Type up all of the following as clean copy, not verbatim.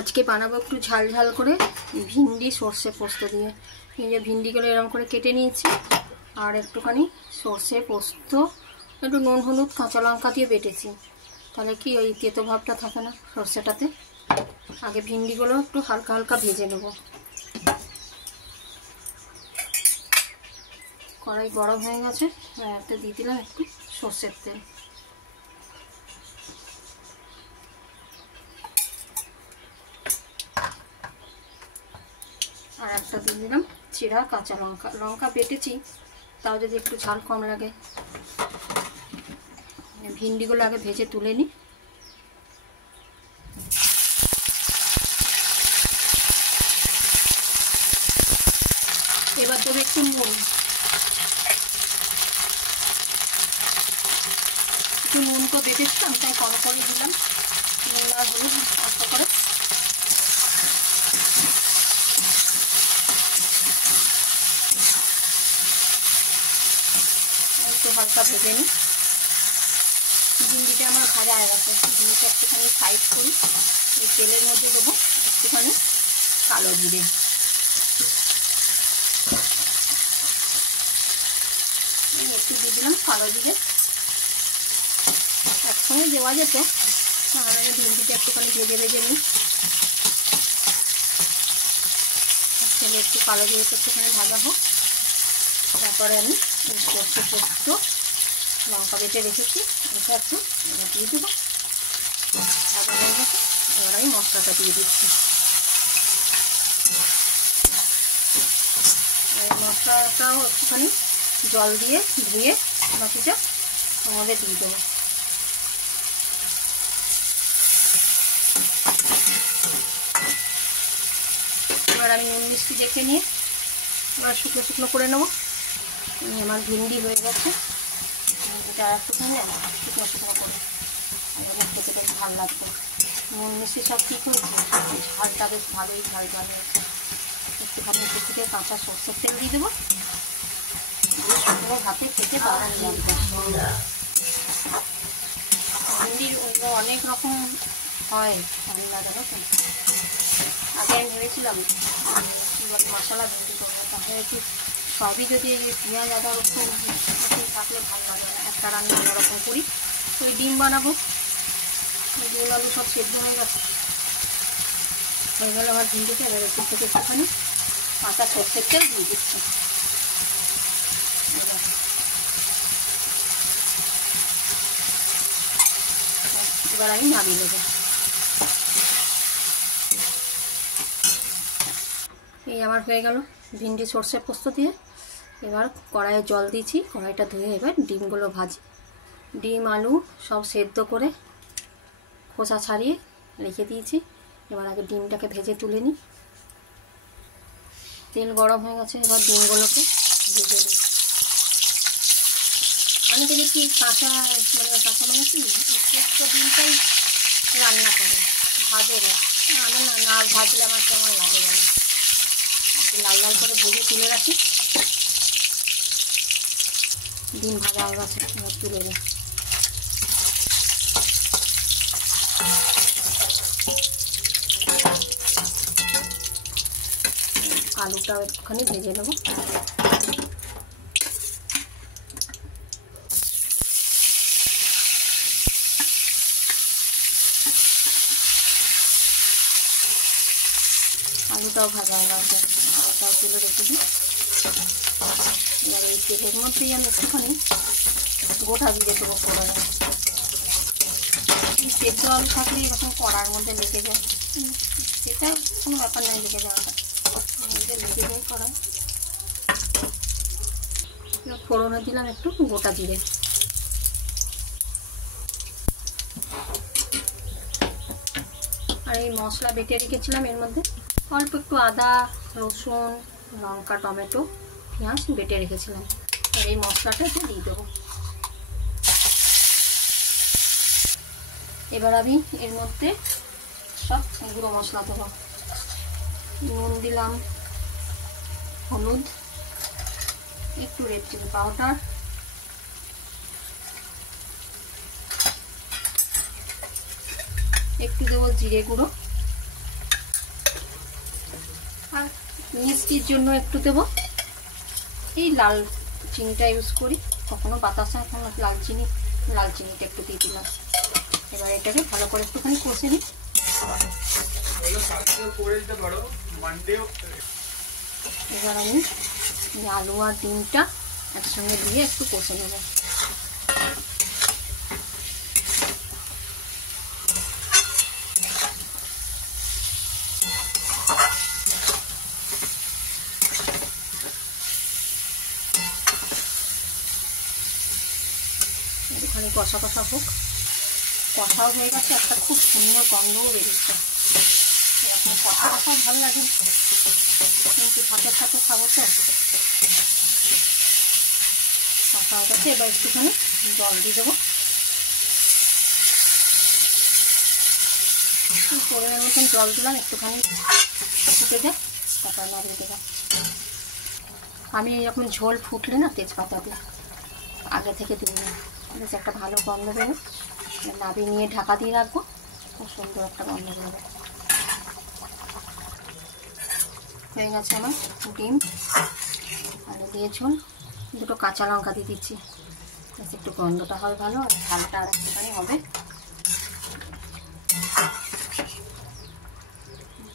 আজকে বানাবো একটু ঝাল ঝাল করে ভিন্ডি সর্ষে পোস্ত দিয়ে। এই যে ভিন্ডিগুলো এরকম করে কেটে নিয়েছি, আর একটুখানি সর্ষে পোস্ত, একটু নুন হলুদ কাঁচা লঙ্কা দিয়ে বেটেছি, তাহলে কি ওই তেতো ভাবটা থাকে না সর্ষেটাতে। আগে ভিন্ডিগুলো একটু হালকা হালকা ভেজে নেব। কড়াই গরম হয়ে গেছে, একটা দিয়ে দিলাম একটু সর্ষের তেল। আর একটা দিয়ে দিলাম চিরা কাঁচা লঙ্কা। লঙ্কা বেটেছি, তাও যদি একটু ঝাল কম লাগে। ভিন্ডিগুলো আগে ভেজে তুলে নিই। এবার দেবো একটু নুন, একটু নুন তো বেটেছিলাম তাই কম করে দিলাম। নুন আর হলুদ অল্প করে। একটু হালকা ভেজে নিই। ভিন্ডিটা আমার ভাজা হয়ে গেছে, ভিন্ডিটা একটুখানি সাইড করি। এই তেলের মধ্যে দেবো একটুখানি কালো জিরে, একটু দিয়ে দিলাম কালো জিরে। একসঙ্গে দেওয়া যেত, তাহলে আমি ভিন্ডিটা একটুখানি ভেজে ভেজে নিই। তাহলে একটু কালো জিরেটা একটুখানি ভাজা হোক, তারপরে আমি সর্ষে পোস্ত লঙ্কা বেটে রেখেছি এটা একটু দিয়ে দেবো। এবার আমি মশলাটা দিয়ে দিচ্ছি। মশলাটাও একটুখানি জল দিয়ে ধুয়ে বাকিটা আমাদের দিয়ে দেবো। এবার আমি নুন মিষ্টি দেখে নিয়ে এবার শুকনো শুকনো করে নেবো। আমার ভিন্ডি হয়ে গেছে, এটা একটুখানি শুকনো শুকনো করে খেতে বেশ ভালো লাগবে। নুন মিষ্টি সব ঠিক হয়েছে, ঝালটা বেশ ভালোই ঝাল ঝাল হয়েছে। একটুখানি থেকে কাঁচা সর্ষের তেল দিয়ে দেবো, শুকনো ভাতে খেতে দারুণ লাগবে। ভিন্ডির অনেক রকম হয় রান্না, জানো তো। আগে আমি ভেবেছিলাম মশলা ভিন্ডি করবো, তাহলে একটু সবই যদি পেঁয়াজ আদা রসুন থাকলে ভালো লাগে না। একটা রান্না অন্যরকম করি। ওই ডিম বানাবো, ডিম আলু সব সেদ্ধ হয়ে গেছে, হয়ে গেলে আমার ভিন্ডিতে এবার একটু থেকে একটুখানি কাঁচা সর্ষের তেল দিয়ে দিচ্ছি। এবার আমি নামিয়ে নেব। এই আমার হয়ে গেল ভিন্ডি সর্ষে পোস্ত দিয়ে। এবার কড়াইয়ে জল দিয়েছি, কড়াইটা ধুয়ে এবার ডিমগুলো ভাজি। ডিম আলু সব সেদ্ধ করে খোসা ছাড়িয়ে রেখে দিয়েছি। এবার আগে ডিমটাকে ভেজে তুলে নিই। তেল গরম হয়ে গেছে, এবার ডিমগুলোকে ভেজে নিই। অনেকে দেখি কাঁচা মানে কি সেদ্ধ ডিমটাই রান্না করে, ভাজে না। আমার না ভাজলে আমার কেমন লাগে জানো। লাল লাল করে ভেজে তুলে রাখি। ডিম ভাজা হয়ে গেছে, এবার তুলে নিই। আলুটাও একটুখানি ভেজে নেব। আলুটাও ভাজা হয়ে গেছে, আলুটাও তুলে রেখে দিই। এবার এই তেলের মধ্যেই আমি একটুখানি গোটা জিরে দেবো ফোড়নে। সেদ্ধ আলু থাকলে এরকম কড়ার মধ্যে লেগে যায়, সেটা কোনো ব্যাপার নয় লেগে যাওয়াটা, লেগে যায় কড়াই। ফোড়নে দিলাম একটু গোটা জিরে। আর এই মশলা বেটে রেখেছিলাম, এর মধ্যে অল্প একটু আদা রসুন লঙ্কা টমেটো পেঁয়াজ বেটে রেখেছিলাম। আর এই মশলাটা একটু দিয়ে দেবো। এবার আমি এর মধ্যে সব গুঁড়ো মশলা দেবো। নুন দিলাম, হলুদ, একটু রেড চিলি পাউডার, একটু দেবো জিরে গুঁড়ো, মিষ্টির জন্য একটু দেবো এই লাল চিনিটা ইউজ করি, কখনো বাতাসা, এখন লাল চিনিটা একটু দিয়ে দিলাম। এবার এটাকে ভালো করে একটুখানি কষে নিই। এবার আমি আলু আর ডিমটা একসঙ্গে দিয়ে একটু কষে নেব। একটুখানি কষা কষা হোক, কষাও হয়ে গেছে, একটা খুব সুন্দর গন্ধও বেরিয়েছে। এরকম কষা কষাও ভালো লাগে, কিন্তু ভাতের সাথে খাবো তো। কষা হয়ে গেছে, এবার একটুখানি জল দিয়ে দেবো, পরিমাণ মতন জল দিলাম, একটুখানি ফুটে যায়, তারপর নাড়িয়ে দেবো। আমি এরকম ঝোল ফুটলে না তেজপাতা দিই, আগে থেকে দিই না, বেশ একটা ভালো গন্ধ বেরো। নাবিয়ে নিয়ে ঢাকা দিয়ে রাখবো, খুব সুন্দর একটা গন্ধ বেরোবে। হয়ে গেছে আমার ডিম আলু দিয়ে ঝোল। দুটো কাঁচা লঙ্কা দিয়ে দিচ্ছি, বেশ একটু গন্ধটা হয় ভালো, আর ঝালটা আর একটুখানি হবে।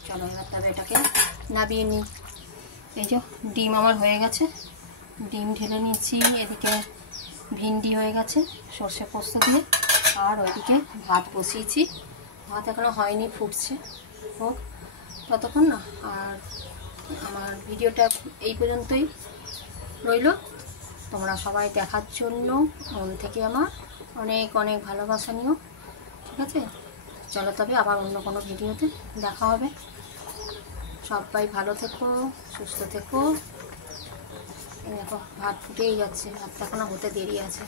চলো এবার তবে এটাকে নাবিয়ে নিই। এই যে ডিম আমার হয়ে গেছে, ডিম ঢেলে নিচ্ছি। এদিকে ভিন্ডি হয়ে গেছে সর্ষে পোস্ত দিয়ে, আর ওইদিকে ভাত বসিয়েছি, ভাত এখনো হয়নি, ফুটছে, হোক ততক্ষণ না। আর আমার ভিডিওটা এই পর্যন্তই রইল। তোমরা সবাই দেখার জন্য মন থেকে আমার অনেক অনেক ভালোবাসা নিও, ঠিক আছে? চলো তবে আবার অন্য কোনো ভিডিওতে দেখা হবে। সবাই ভালো থেকো, সুস্থ থেকো। দেখো ভাত ফুটেই যাচ্ছে, ভাতটা এখনো হতে দেরি আছে।